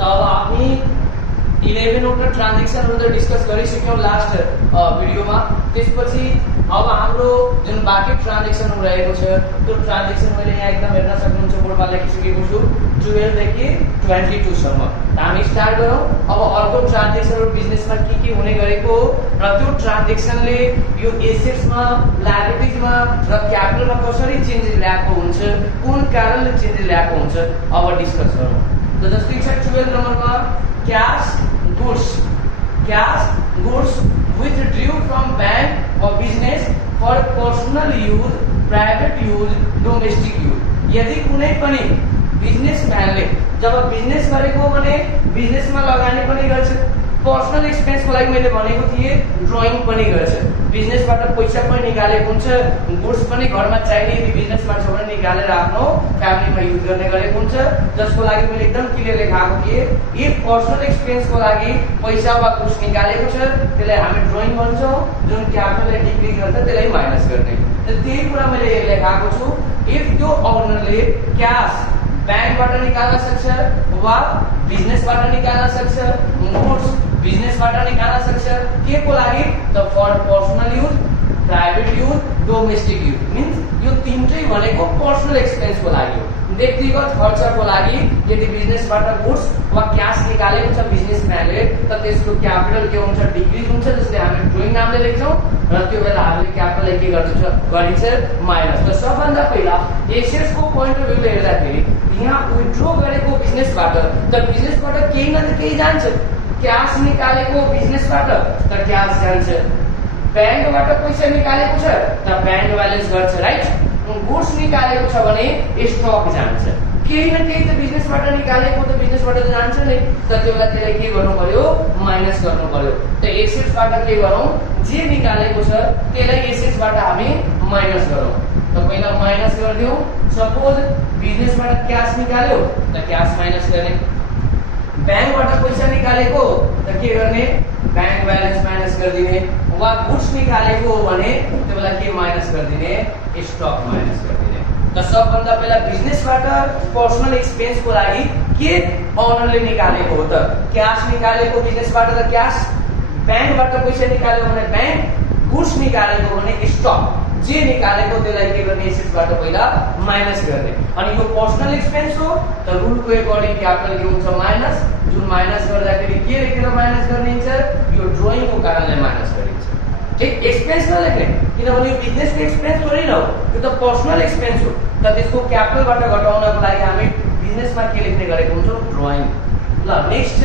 त अब हामी 11 वटा ट्रान्जेक्सनहरु त डिस्कस गरिसक्यौं लास्ट भिडियोमा। त्यसपछि अब हाम्रो जुन बाँकी ट्रान्जेक्सनहरु रहेको छ त्यो ट्रान्जेक्सन मैले यहाँ एकदम हेर्न सक्नुहुन्छ, बोर्डमा लेखिसकेको छु 12 देखि 22 सम्म। हामी स्टार्ट गरौँ। अब अर्को ट्रान्जेक्सनहरु बिजनेसमा के हुने गरेको र त्यो ट्रान्जेक्सनले यो एसेट्समा, लायबिलिटिजमा र क्यापिटलमा कसरी चेन्जेस ल्याएको हुन्छ, कुन कारणले चेन्जेस ल्याएको हुन्छ, अब डिस्कस गरौँ। त जस्तै छ 12 नम्बरमा cash goods withdrew from bank or business for personal use, private use, domestic use। यदि कुनै पनि बिजनेसम्यानले जब बिजनेस गरेको भने बिजनेसमा लगानी पनि गर्छ, पर्सनल एक्सपेन्सको लागि मैले भनेको थिए ड्रइङ पनि गर्छ, बिजनेसबाट पैसा पनि निकालेको हुन्छ, गुड्स पनि घरमा चाहिने यदि बिजनेसमा छ भने निकालेर आफ्नो फ्यामिलीमा युज गर्ने गरेको हुन्छ, जसको लागि मैले एकदम क्लियर लेखाएको थिए इफ पर्सनल एक्सपेन्सको लागि पैसा वा गुड्स निकालेको छ त्यसलाई हामी ड्रइङ भन्छौँ, जुन क्यापिटलले डिक्रिज गर्छ त्यसलाई माइनस गर्ने। त त्यही कुरा मैले लेखाएको छु। इफ त्यो ओनरले क्याश बैंकबाट निकाल्न सक्छ वा बिजनेसबाट निकाल्न सक्छ, गुड्स बिजनेसबाट निकाल्न सक्छ, के को लागि त for personal use, private use, domestic use. Means यो तीनटै भनेको पर्सनल एक्सपेन्सको लागि हो, व्यक्तिगत खर्चको लागि। यदि बिजनेसबाट गुड्स वा क्याश निकालेको छ बिजनेसम्यानले त त्यसको क्यापिटल के हुन्छ, डिक्रिज हुन्छ, जसले हामी ड्रइङ नामले लेख्छौं र त्यो बेला हामीले क्यापिटललाई के गरिन्छ माइनस। त सबभन्दा पहिला एसेट्सको पोइन्ट अफ भ्यूले हेर्दाखेरि यहाँ विथड्र गरेको बिजनेसबाट त बिजनेसबाट केही न त केही जान्छ, क्याश निकालेको बिजनेसबाट त क्याश जान्छ, बैंकबाट पैसा निकालेको छ त बैंक ब्यालेन्स गर्छ, राइट। गुड्स निकालेको छ भने स्टक जान्छ, केही न केही त बिजनेसबाट निकालेको त बिजनेसबाट जान्छ नि, त त्यो बेला त्यसलाई के गर्नु पर्यो, माइनस गर्नु पर्यो। त एसेट्सबाट के गरौँ, जे निकालेको छ त्यसलाई एसेट्सबाट हामी माइनस गरौँ। त पहिला माइनस गरिदिउँ। सपोज बिजनेसबाट क्याश निकाल्यो त क्याश माइनस गर्ने, बैंकबाट पैसा निकालेको त के गर्ने, बैंक ब्यालेन्स माइनस गरिदिने, वा गुड्स निकालेको भने त्यो बेला के माइनस गरिदिने, स्टक माइनस गरिदिने। त सबभन्दा पहिला बिजनेसबाट पर्सनल एक्सपेन्सको लागि के ओनरले निकालेको हो त क्याश निकालेको, बिजनेसबाट त क्याश, बैंकबाट पैसा निकाल्यो भने बैंक, गुड्स निकालेको भने स्टक, जे निकालेको त्यसलाई के गर्ने, एसेट्सबाट पहिला माइनस गर्ने। अनि यो पर्सनल एक्सपेन्स हो त रुलको अकर्डिङ क्यापिटल के हुन्छ, माइनस। जुन माइनस गर्दाखेरि के लेखेर माइनस गरिन्छ, यो ड्रइङको कारणले माइनस गरिन्छ। ठीक, एक्सपेन्स नलेख्ने, किनभने यो बिजनेसको एक्सपेन्स थोरै न हो, यो त पर्सनल एक्सपेन्स हो। त त्यसको क्यापिटलबाट घटाउनको लागि हामी बिजनेसमा के लेख्ने गरेको हुन्छौँ, ड्रइङ। ल next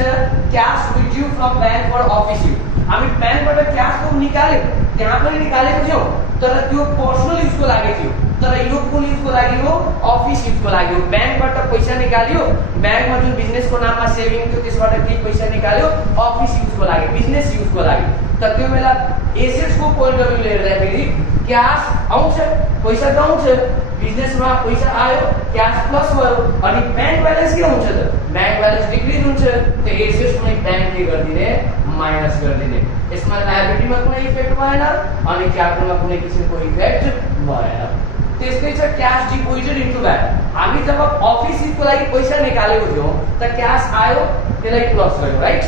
cash withdraw from bank for office use. हामी बैंकबाट क्याश त निकाल्यो, त्यहाँ पनि निकालेको थियौँ तर त्यो पर्सनल युजको लागि थियो, तर यो कुन युजको लागि हो, अफिस युजको लागि हो। बैंकबाट पैसा निकाल्यो, बैंकमा जुन बिजनेसको नाममा सेभिङ थियो त्यसबाट केही पैसा निकाल्यो, अफिस युजको लागि, बिजनेस युजको लागि। त त्यो बेला एसेट्सको पोइन्ट अफ भ्यूले हेर्दाखेरि क्याश आउँछ, पैसा त आउँछ, बिजनेसमा पैसा आयो, क्याश प्लस भयो, अनि बैंक ब्यालेन्स के हुन्छ त, बैंक ब्यालेन्स डिक्रिज हुन्छ, त एसेट्स पनि बैंक के गरिदिने, माइनस गरिदिने। यसमा लायबिलिटीमा कुनै इफेक्ट भएन अनि क्यापिटलमा कुनै किसिमको इफेक्ट भएन। त्यस्तै छ क्याश डिपोजिटेड इन्टु बैंक। हामी जब अफिस युजको लागि पैसा निकालेको थियौँ त क्याश आयो, त्यसलाई प्लस गर्यो, राइट।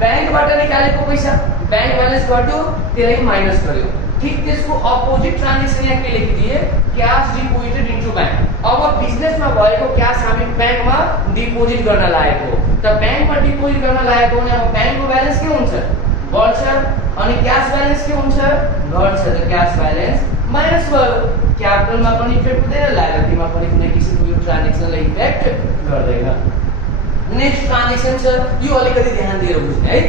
बैंकबाट निकालेको पैसा बैंक ब्यालेन्स गर्यो, त्यसलाई माइनस गर्यो। ठीक त्यसको अपोजिट ट्रान्जेक्सन यहाँ के लेखिदिए, क्याश डिपोजिटेड इन्टु बैंक। अब बिजनेसमा भएको क्याश हामी बैंकमा डिपोजिट गर्न लागेको, त बैंकमा डिपोजिट गर्न लागेको भने अब बैंकको ब्यालेन्स के हुन्छ, बढ्छ, अनि क्याश ब्यालेन्स के हुन्छ, घट्छ। त क्याश ब्यालेन्स माइनस भयो, क्यापिटलमा पनि इफेक्ट हुँदैन, लायबिलिटीमा पनि कुनै किसिमको यो ट्रान्जेक्सनले इफेक्ट गर्दैन। नेक्स्ट ट्रान्जेक्सन छ, यो अलिकति ध्यान दिएर बुझ्ने है,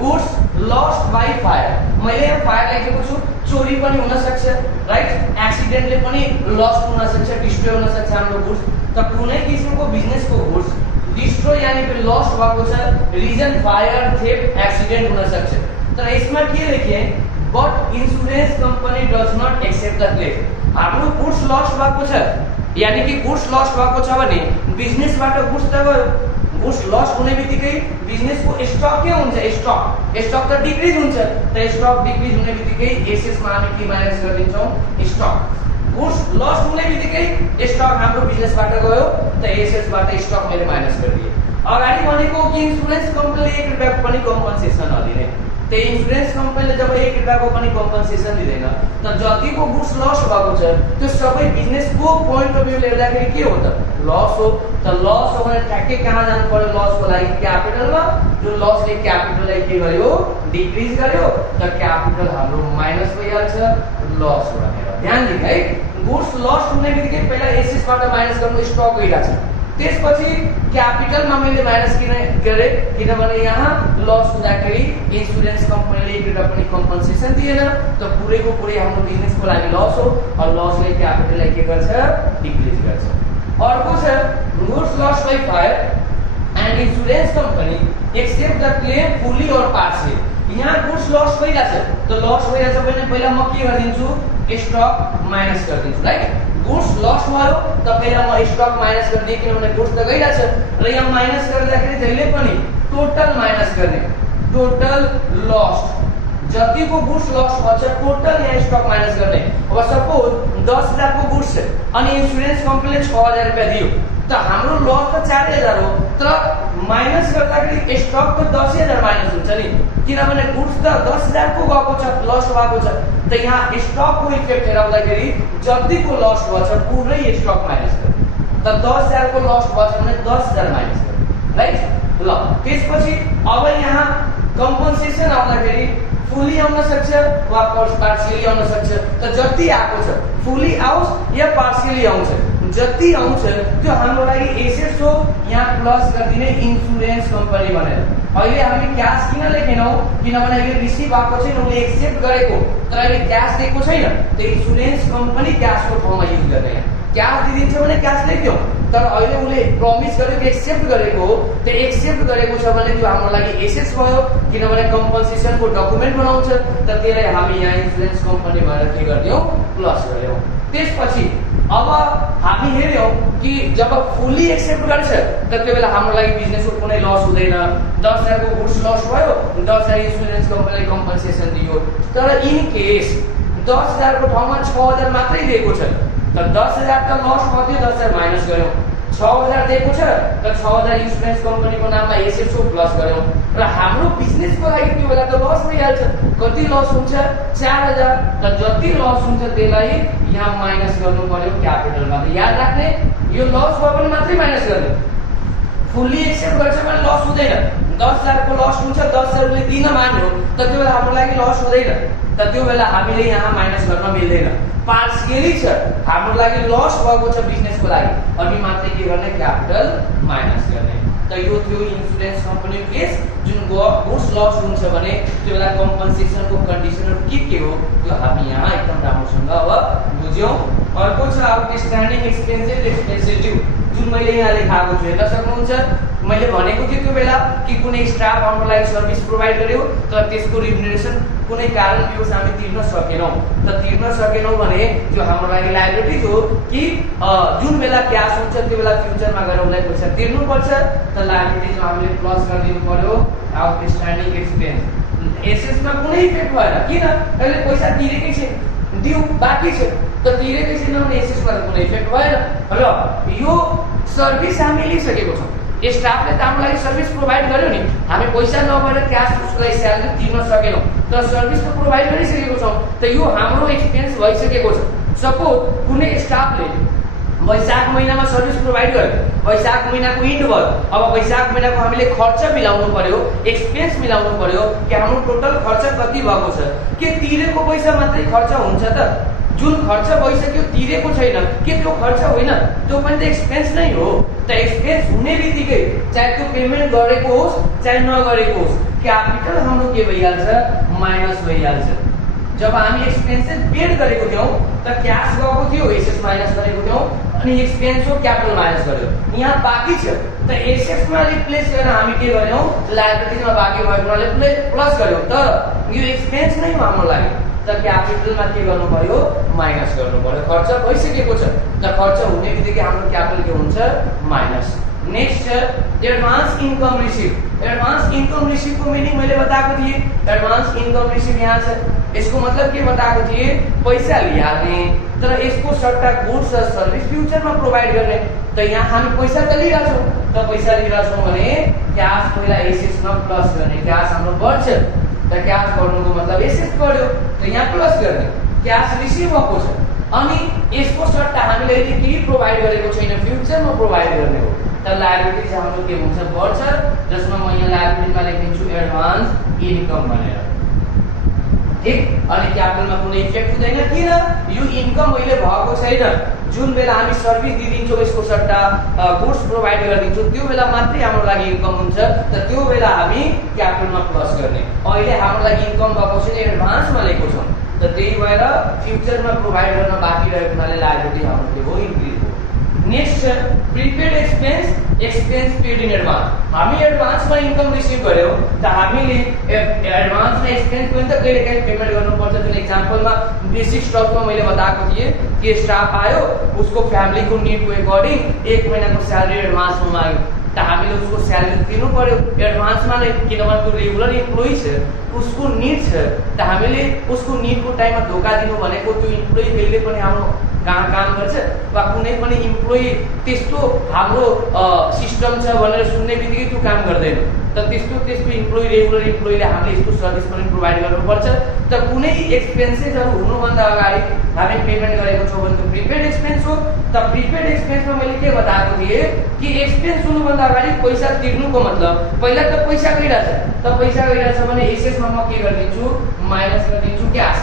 गुड्स लस्ट बाइ फायर। मैले यहाँ फायर लेखेको छु, चोरी पनि हुन सक्छ, राइट, एक्सिडेन्टले पनि लस्ट हुन सक्छ, डिस्ट्रोय हुन सक्छ हाम्रो गुड्स। त कुनै किसिमको बिजनेसको गुड्स डिस्ट्रोय यानी कि लस्ट भएको छ, रिजन फायर, थेफ्ट, एक्सिडेन्ट हुन सक्छ। तर यसमा के लेखे, but insurance company does not accept the claim. हाम्रो गुड्स लस्ट भएको छ, यानी कि गुड्स लस्ट भएको छ भने बिजनेसबाट गुड्स त गयो, गुड्स लस्ट हुने बित्तिकै बिजनेसको स्टक के हुन्छ, स्टक त डिक्रिज हुन्छ, त स्टक डिक्रिज हुने बित्तिकै एसेट्समा हामी के माइनस गरिदिन्छौँ, स्टक। गुड्स लस्ट हुने बित्तिकै स्टक हाम्रो बिजनेसबाट गयो, त एसेट्सबाट स्टक मैले माइनस गरिदिएँ। अगाडि भनेको कि इन्स्योरेन्स कम्पनीले 1 रुपैयाँको पनि कम्पनसेसन नदिने। त्यो इन्स्योरेन्स कम्पनीले जब 1 रुपैयाँको पनि कम्पनसेसन दिँदैन त जतिको गुड्स लस भएको छ त्यो सबै बिजनेसको पोइन्ट अफ भ्यूले हेर्दाखेरि के हो त लस हो। त लस हो भने ठ्याक्कै कहाँ जानु पर्यो लसको लागि क्यापिटलमा, जुन लसले क्यापिटललाई के गर्यो डिक्रिज गर्यो त क्यापिटल हाम्रो माइनस भइहाल्छ लस हो भनेर ध्यान दिनु है। गुड्स लस हुने बित्तिकै पहिला एसेट्सबाट माइनस गर्नु स्टक गइरहेछ, त्यसपछि क्यापिटलमा मैले माइनस किन गरे किनभने यहाँ लस हुँदाखेरि इन्स्योरेन्स कम्पनीले 1 रुपैयाँ पनि कम्पनसेसन दिएन त पुरैको पुरै हाम्रो बिजनेसको लागि लस हो और लसले क्यापिटललाई के गर्छ डिक्रिज गर्छ। अर्को छ goods loss by fire and insurance company accept the claim fully or partial. यहाँ गुड्स लस भइरहेछ त लस भइरहेछ भने पहिला म के गरिदिन्छु स्टक माइनस गरिदिन्छु राइट। गुड्स लस भयो त पहिला म स्टक माइनस गरिदिए किनभने गुड्स त गइरहेछ र यहाँ माइनस गर्दाखेरि जहिले पनि टोटल माइनस गर्ने टोटल लस जतिको गुड्स लस भन्छ टोटल यहाँ स्टक माइनस गर्ने। अब सपोज 10,000 को गुड्स छ अनि इन्स्योरेन्स कम्पनीले 6,000 रुपैयाँ दियो त हाम्रो लस त 4,000 हो तर माइनस गर्दाखेरि स्टक त 10,000 माइनस हुन्छ नि किनभने गुड्स त 10,000 को गएको छ लस भएको छ त यहाँ स्टकको इफेक्ट हेर्दाखेरि जतिको लस भन्छ पुरै स्टक माइनस गर्ने त 10,000 को लस भन्छ भने 10,000 माइनस गर्ने राइट। ल त्यसपछि अब यहाँ कम्पनसेसन आउँदाखेरि फुली आउन सक्छ वा पार्शियली आउन सक्छ त जति आएको छ फुली आओस् या पार्शियली आउँछ जति आउँछ त्यो हाम्रो लागि एसेट्स हो यहाँ प्लस गरिदिने इन्स्योरेन्स कम्पनी भनेर। अहिले हामीले क्याश किन लेखेनौ किनभने अहिले रिसिभ भएको छैन उले एक्सेप्ट गरेको तर अहिले क्याश दिएको छैन त्यो इन्स्योरेन्स कम्पनी क्याशको ठाउँमा युज गर्ने क्याश दिदिन्छ भने क्याश लेख्यौ तर अहिले उले प्रमिस गरेको एक्सेप्ट गरेको हो त्यो एक्सेप्ट गरेको छ भने त्यो हाम्रो लागि एसेट्स भयो किनभने कम्पनसेसनको डकुमेन्ट बनाउँछ त त्यसलाई हामी यहाँ इन्स्योरेन्स कम्पनी भनेर के गर्दियौ प्लस गर्यौ। त्यसपछि अब हामी हेर्यौ कि जब फुल्ली एक्सेप्ट गर्छ त त्यो बेला हाम्रो लागि बिजनेसको कुनै लस हुँदैन। 10,000 को गुड्स लस भयो 10,000 इन्स्योरेन्स कम्पनीले कम्पनसेसन दियो तर इन केस 10,000 को ठाउँमा 6,000 मात्रै दिएको छ त 10,000 त लस भयो 10,000 माइनस गर्यौ 6,000 दिएको छ त 6,000 इन्स्योरेन्स कम्पनीको नाममा एसेट्स को प्लस गर्यौ र हाम्रो बिजनेसको लागि त्यो बेला त लस भइहाल्छ। कति लस हुन्छ 4,000 त जति लस हुन्छ त्यसलाई यहाँ माइनस गर्नु पर्यो क्यापिटलमा। त याद राख्ने यो लस भयो भने मात्रै माइनस गर्ने फुल्ली एक्सेप्ट गर्छ भने लस हुँदैन 10,000 को लस हुन्छ 10,000 ले दिन मान्यो त त्यो बेला हाम्रो लागि लस हुँदैन त त्यो बेला हामीले यहाँ माइनस गर्न मिल्दैन। पार्शियली छ हाम्रो लागि लस भएको छ बिजनेसको लागि अनि मात्रै के गर्ने क्यापिटल माइनस गर्ने। त यो थियो इन्स्योरेन्स कम्पनीको केस जुन गुड्स लस हुन्छ भने त्यो बेला कम्पनसेसनको कन्डिसनहरु के हो त्यो हामी यहाँ एकदम राम्रोसँग अब बुझ्यौं। अर्को छ आउटस्ट्यान्डिङ एक्सपेन्सेस ड्यू जुन मैले यहाँ लेखाएको छु हेर्न सक्नुहुन्छ। मैले भनेको थिएँ त्यो बेला कि कुनै स्टाफ हाम्रो लागि सर्भिस प्रोवाइड गर्यो तर त्यसको रिम्युनरेसन कुनै कारणवश हामी तिर्न सकेनौं त तिर्न सकेनौं भने त्यो हाम्रो लागि लायबिलिटी हो कि जुन बेला क्याश हुन्छ त्यो बेला फ्युचरमा गएर उलाई पैसा तिर्नु पर्छ त लायबिलिटी हामीले प्लस गरिदिनु पर्यो आउटस्ट्यान्डिङ एक्सपेन्स। एसेट्समा कुनै इफेक्ट भएन किन अहिले पैसा तिरेकै छ ड्यू बाँकी छ त तिरेकै छैन भने एसेट्समा कुनै इफेक्ट भएन। र यो सर्भिस हामी लिइसकेको छौं स्टाफले त हाम्रो लागि सर्भिस प्रोवाइड गर्यो नि हामी पैसा नभएर क्याश उसलाई स्यालेरी तिर्न सकेनौं तर सर्भिस त प्रोवाइड गरिसकेको छौं त यो हाम्रो एक्सपेन्स भइसकेको छ। सपोज कुनै स्टाफले वैशाख महिनामा सर्भिस प्रोवाइड गर्यो वैशाख महिनाको इन्ड भयो अब वैशाख महिनाको हामीले खर्च मिलाउनु पर्यो एक्सपेन्स मिलाउनु पर्यो कि हाम्रो टोटल खर्च कति भएको छ के तिरेको पैसा मात्रै खर्च हुन्छ त जुन खर्च भइसक्यो तिरेको छैन के त्यो खर्च होइन त्यो पनि त एक्सपेन्स नै हो। त एक्सपेन्स हुने बित्तिकै चाहे त्यो पेमेन्ट गरेको होस् चाहे नगरेको होस् क्यापिटल हाम्रो के भइहाल्छ माइनस भइहाल्छ। जब हामी एक्सपेन्सेस पेड गरेको थियौं त क्याश गएको थियो एसेट्स माइनस गरेको थियौं अनि एक्सपेन्स हो क्यापिटल माइनस गर्यो यहाँ बाँकी छ त एसेट्समा रिप्लेस गरेर हामी के गर्यौं लायबिलिटीमा बाँकी भएको हुनाले प्लस गर्यौं तर यो एक्सपेन्स नै हो हाम्रो लागि त क्यापिटलमा के गर्नु पर्यो माइनस गर्नु पर्यो खर्च भइसकेको छ त खर्च हुने बित्तिकै हाम्रो क्यापिटल के हुन्छ minus. Next advance income receive. Advance income receive को मीनिंग मैले बताएको थिएँ एडवान्स इनकम रिसिभ यहाँ छ यसको मतलब के बताएको थिएँ पैसा लिहाल्ने तर यसको सट्टा गुड्स र सर्भिस फ्युचरमा प्रोवाइड गर्ने त यहाँ हामी पैसा त लिइरहेछौँ त पैसा लिइरहेको छौँ भने क्यास पहिला एसेसमा प्लस गर्ने, क्यास हाम्रो बढ्छ त क्यास बढ्नुको मतलब एसेस बढ्यो त यहाँ प्लस गर्ने, क्यास रिसिभ भएको छ अनि यसको सट्टा हामीले यदि केही प्रोभाइड गरेको छैन फ्युचरमा प्रोभाइड गर्ने हो त लायबिलिटी चाहिँ हाम्रो के हुन्छ बढ्छ, जसमा म यहाँ लायबिलिटीमा लेखिदिन्छु एडभान्स इन्कम भनेर। ठीक, अनि क्यापिटलमा कुनै इफेक्ट हुँदैन, किन यो इन्कम अहिले भएको छैन। जुन बेला हामी सर्भिस दिइदिन्छौँ यसको सट्टा गुड्स प्रोभाइड गरिदिन्छौँ त्यो बेला मात्रै हाम्रो लागि इन्कम हुन्छ, त त्यो बेला हामी क्यापिटलमा प्लस गर्ने। अहिले हाम्रो लागि इन्कम भएको छैन, एडभान्समा लिएको छौँ, त त्यही भएर फ्युचरमा प्रोभाइड गर्न बाँकी रहेको हुनाले लायबिलिटी हाम्रो के हो इन्क्रिज हो। Next prepaid expense, expense paid in advance. हामी एडभान्समा इन्कम रिसिभ गर्यौँ त हामीले एडभान्समा एक्सपेन्स पनि त कहिले काहीँ पेमेन्ट गर्नुपर्छ। जुन एक्जाम्पलमा बेसिक स्टकमा मैले बताएको थिएँ कि स्टाफ आयो उसको फ्यामिलीको निडको एकर्डिङ 1 महिनाको स्यालेरी एडभान्समा माग्यो त हामीले उसको स्यालेरी दिनु पर्यो एडभान्समा नै, किनभने त्यो रेगुलर इम्प्लोइ छ, उसको निड छ त हामीले उसको निडको टाइममा धोका दिनु भनेको त्यो इम्प्लोइ कहिले पनि हाम्रो कहाँ काम गर्छ वा कुनै पनि इम्प्लोइ त्यस्तो हाम्रो सिस्टम छ भनेर सुन्ने बित्तिकै त्यो काम गर्दैन। त त्यस्तो इम्प्लोइ रेगुलर इम्प्लोइले हामीले यस्तो सर्भिस पनि प्रोभाइड गर्नुपर्छ। त कुनै एक्सपेन्सेसहरू हुनुभन्दा अगाडि हामी पेमेन्ट गरेको छौँ भने त्यो प्रिपेड एक्सपेन्स हो। त प्रिपेड एक्सपेन्समा मैले के बताएको थिएँ कि एक्सपेन्स हुनुभन्दा अगाडि पैसा तिर्नुको मतलब पहिला त पैसा गइरहेछ, त पैसा गइरहेछ भने एसेसमा म के गरिदिन्छु माइनस गरिदिन्छु क्यास,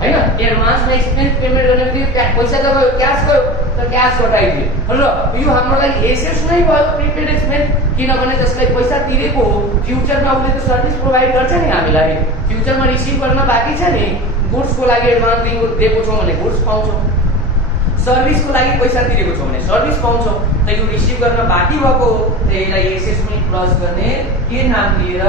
हैन। एडभान्समा एक्सपेन्स पेमेन्ट गर्ने बित्तिकै पैसा त गयो, क्यास गयो, त क्यास घटाइदियो र यो हाम्रो लागि एसेस नै भयो प्रिपेड एक्सपेन्स, किनभने जसलाई पैसा तिरेको हो फ्युचरमा उसले त सर्भिस प्रोभाइड गर्छ नि हामीलाई, फ्युचरमा रिसिभ गर्न बाँकी छ नि। गुड्सको लागि एडभान्स दिएको छौँ भने गुड्स पाउँछौँ, सर्भिसको लागि पैसा तिरेको छौँ भने सर्भिस पाउँछौँ, त यो रिसिभ गर्न बाँकी भएको हो त यसलाई एसेस पनि प्लस गर्ने के नाम दिएर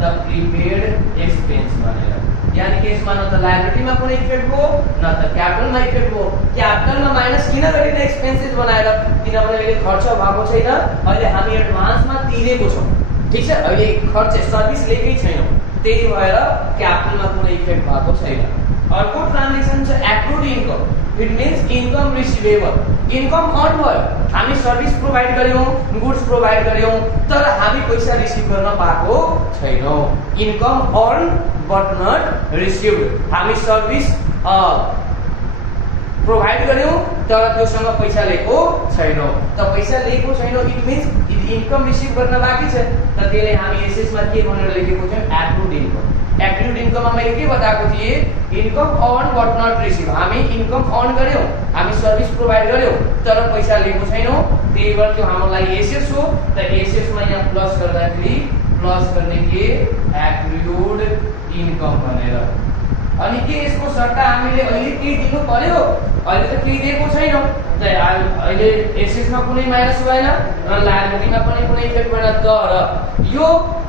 द प्रिपेड एक्सपेन्स भनेर। यानी कि यसमा न त लायबिलिटीमा कुनै इफेक्ट हो न त क्यापिटलमा इफेक्ट हो। क्यापिटलमा माइनस किन गरिने एक्सपेन्सेस बनाएर, किनभने अहिले खर्च भएको छैन, अहिले हामी एडभान्समा तिरेको छौँ, ठिक छ, अहिले खर्च सर्भिस लिएकै छैनौँ, त्यही भएर क्यापिटलमा कुनै इफेक्ट भएको छैन। अर्को ट्रान्जेक्सन छ accrued income, it means income receivable. Income earn भयो, हामी सर्भिस प्रोभाइड गर्यौँ, गुड्स प्रोभाइड गर्यौँ, तर हामी पैसा रिसिभ गर्न पाएको छैनौँ। Income earn but not received, हामी सर्भिस प्रोभाइड गर्यौँ तर त्योसँग पैसा लिएको छैनौँ, त पैसा लिएको छैनौँ इट मिन्स इन्कम रिसिभ गर्न बाँकी छ, त त्यसले हामी एसेसमा के भनेर लेखेको छौँ एक्रुड इन्कम। एक्रुड इन्कममा मैले के बताएको थिएँ income earn but not receive, हामी इन्कम अर्न गर्यौँ, हामी सर्भिस प्रोभाइड गर्यौँ तर पैसा लिएको छैनौँ, त्यही भएर त्यो हाम्रो लागि एसेस हो। त एसेसमा यहाँ प्लस गर्दाखेरि प्लस गर्ने के एक्रुड इन्कम भनेर। अनि के यसको सट्टा हामीले अहिले केही दिनु पर्यो, अहिले त केही दिएको छैनौँ, त अहिले एसेसमा कुनै माइनस भएन र लायबिलिटीमा पनि कुनै इफेक्ट भएन, तर यो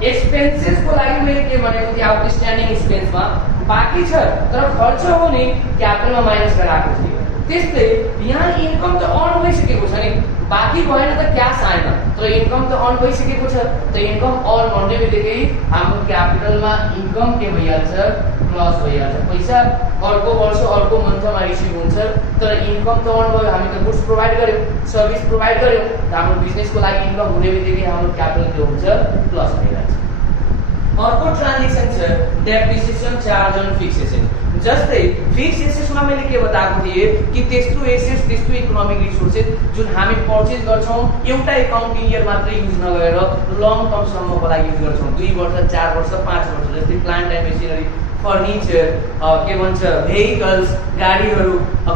एक्सपेन्सेसको लागि मैले के भनेको थिएँ आउटस्ट्यान्डिङ एक्सपेन्समा बाँकी छ तर खर्च हो नि क्यापिटलमा माइनस गराएको थिएँ। त्यस्तै यहाँ इन्कम त अर्न भइसकेको छ नि, बाँकी भएन त क्यास आएन, तर इन्कम त अर्न भइसकेको छ, त इन्कम अर्न भन्ने बित्तिकै हाम्रो क्यापिटलमा इन्कम के भइहाल्छ प्लस भइहाल्छ। पैसा अर्को वर्ष अर्को मन्थमा रिसिभ हुन्छ तर इन्कम त अर्न भयो, हामी त गुड्स प्रोभाइड गर्यौँ, सर्भिस प्रोभाइड गर्यौँ, त हाम्रो बिजनेसको लागि इन्कम हुने बित्तिकै हाम्रो क्यापिटल के हुन्छ प्लस भइहाल्छ। अर्को ट्रान्जेक्सन छ depreciation charge on fix asset. जस्तै फिक्स एसेसमा मैले के बताएको थिएँ कि त्यस्तो एसेस त्यस्तो इकोनोमिक रिसोर्सेस जुन हामी पर्चेज गर्छौँ एउटा एकाउन्टिङ इयर मात्रै युज नगरेर लङ टर्मसम्मको लागि युज गर्छौँ, 2 वर्ष 4 वर्ष 5 वर्ष, जस्तै प्लान्ट एन्ड मेसिनरी, फर्निचर, के भन्छ भेहिकल्स, गाडीहरू,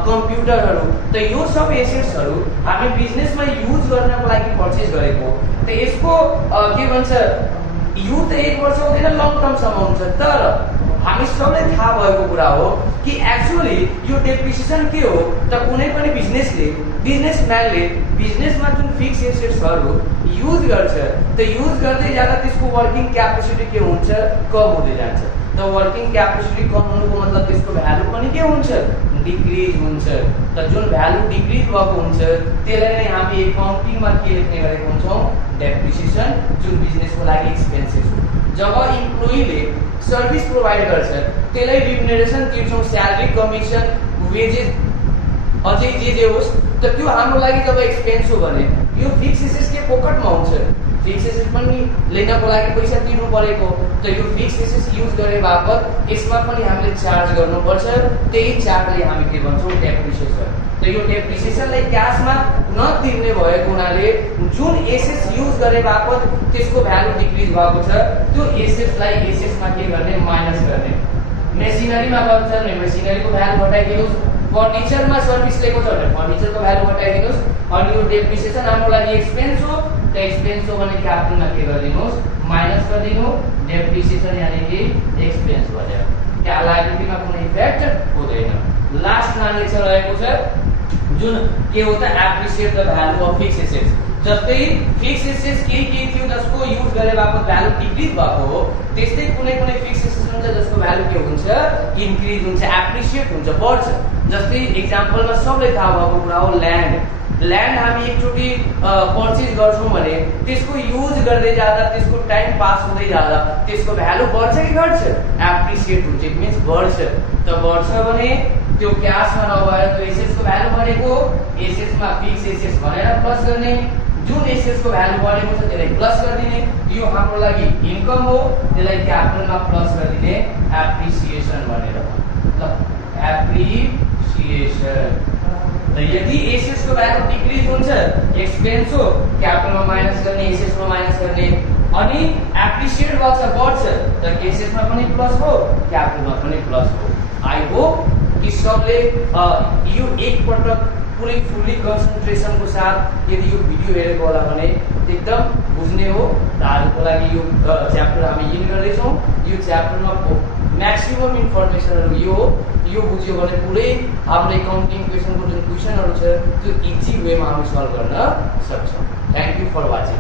कम्प्युटरहरू, त यो सब एसेट्सहरू हामी बिजनेसमा युज गर्नको लागि पर्चेज गरेको, त यसको के भन्छ युज त 1 वर्ष हुँदैन लङ टर्मसम्म हुन्छ। तर हामी सबैलाई थाहा भएको कुरा हो कि एक्चुअली यो डेप्रिसिएसन के हो त कुनै पनि बिजनेसम्यानले बिजनेसमा जुन फिक्स एसेट्सहरू युज गर्छ त युज गर्दै जाँदा त्यसको वर्किङ क्यापेसिटी के हुन्छ कम हुँदै जान्छ, त वर्किङ क्यापेसिटी कम हुनुको मतलब त्यसको भ्यालु पनि के हुन्छ डिक्रिज हुन्छ, त जुन भ्यालु डिक्रिज भएको हुन्छ त्यसलाई नै हामी एकाउन्टिङमा के लेख्ने गरेको हुन्छौँ डेप्रिसिएसन, जुन बिजनेसको लागि एक्सपेन्सेस हो। जब इम्प्लोइले सर्भिस प्रोभाइड गर्छ त्यसलाई रिम्युनरेसन तिर्छौँ, स्यालेरी कमिसन वेजेस अझै जे होस्, त त्यो हाम्रो लागि जब एक्सपेन्स हो भने यो फिक्स एसेट्स के पोकटमा हुन्छ। फिक्स एसेट्स पनि लिनको लागि पैसा तिर्नु परेको, त यो फिक्स एसेट्स युज गरे बापत यसमा पनि हामीले चार्ज गर्नुपर्छ। त्यही चार्जले हामी के भन्छौँ डेप्रिसिएसन। त यो डेप्रिसिएसनलाई क्याशमा नतिर्ने भएको हुनाले जुन एसेट्स युज गरे बापत त्यसको भ्यालु डिक्रिज भएको छ त्यो एसेट्सलाई एसेट्समा के गर्ने माइनस गर्ने। मेसिनरीमा गर्छ भने मेसिनरीको भ्यालु घटाइदिनुस्, फर्निचरमा सर्भिस लिएको छ भने फर्निचरको भ्यालु घटाइदिनुस्। अनि यो डेप्रिसिएसन हाम्रो लागि एक्सपेन्स हो, त एक्सपेन्स हो भने क्यापिटलमा के गरिदिनुस् माइनस गरिदिनु। डेप्रिसिएसन यानी कि एक्सपेन्स भयो, क्या लायबिलिटीमा कुनै इफेक्ट हुँदैन। लास्ट नामले चाहिँ रहेको छ जुन के हो त appreciate the value of fix assets. जस्तै फिक्स एसेट्स के थियो जसको युज गरे बापत भ्यालु डिक्रिज भएको हो, त्यस्तै कुनै कुनै फिक्स एसेट्स हुन्छ जसको भ्यालु के हुन्छ इन्क्रिज हुन्छ, एप्रिसिएट हुन्छ, बढ्छ। जस्तै एक्जाम्पलमा सबैलाई थाहा भएको कुरा हो ल्यान्ड। ल्यान्ड हामी एकचोटि पर्चेज गर्छौँ भने त्यसको युज गर्दै जाँदा त्यसको टाइम पास हुँदै जाँदा त्यसको भ्यालु बढ्छ कि घट्छ? एप्रिसिएट हुन्छ, इट मिन्स बढ्छ। त बढ्छ भने त्यो क्याशमा नभएर त्यो एसेट्सको भ्यालु बढेको, एसेट्समा फिक्स एसेट्स भनेर प्लस गर्ने, जुन एसेट्सको भ्यालु बढेको छ त्यसलाई प्लस गरिदिने। यो हाम्रो लागि इन्कम हो, त्यसलाई क्यापिटलमा प्लस गरिदिने एप्रिसिएसन भनेर। ल एप्रिसिएसन। त यदि एसेट्सको भ्यालु डिक्रिज हुन्छ एक्सपेन्स हो, क्यापिटलमा माइनस गर्ने, एसेट्समा माइनस गर्ने। अनि एप्रिसिएट गर्छ बढ्छ, त एसेट्समा पनि प्लस हो, क्यापिटलमा पनि प्लस हो। आई होप कि सबले यो एकपटक पुरै फुल्ली कन्सन्ट्रेसनको साथ यदि यो भिडियो हेरेको होला भने एकदम बुझ्ने हो। त आजको लागि यो च्याप्टर हामी इन गर्दैछौँ। यो च्याप्टरमा म्याक्सिमम इन्फर्मेसनहरू यो हो। यो बुझ्यो भने पुरै हाम्रो एकाउन्टिङ क्वेसनको जुन क्वेसनहरू छ त्यो इजी वेमा हामी सल्भ गर्न सक्छौँ। Thank you for watching.